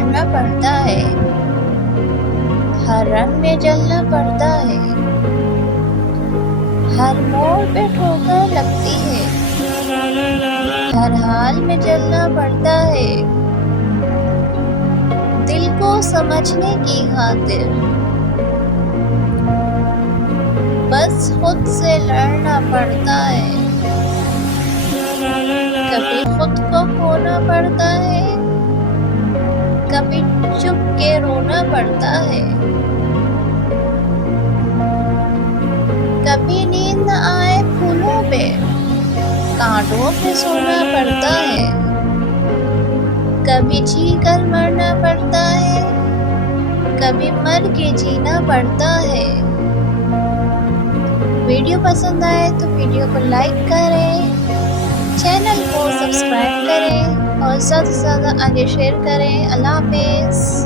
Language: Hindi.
मरना पड़ता है, हर रंग में जलना पड़ता है, हर मोड़ पे ठोकर लगती है, हर हाल में जलना पड़ता है, दिल को समझने की खातिर बस खुद से लड़ना पड़ता है। कभी खुद को खोना पड़ता है, कभी चुप के रोना पड़ता है, कभी नींद न आए फूलों पे कांटों पे सोना पड़ता है, कभी जी कर मरना पड़ता है, कभी मर के जीना पड़ता है। वीडियो पसंद आए तो वीडियो को लाइक करें, चैनल को सब्सक्राइब करें और ज़्यादा से ज़्यादा आगे शेयर करें। अल्लाह हाफ़िज़।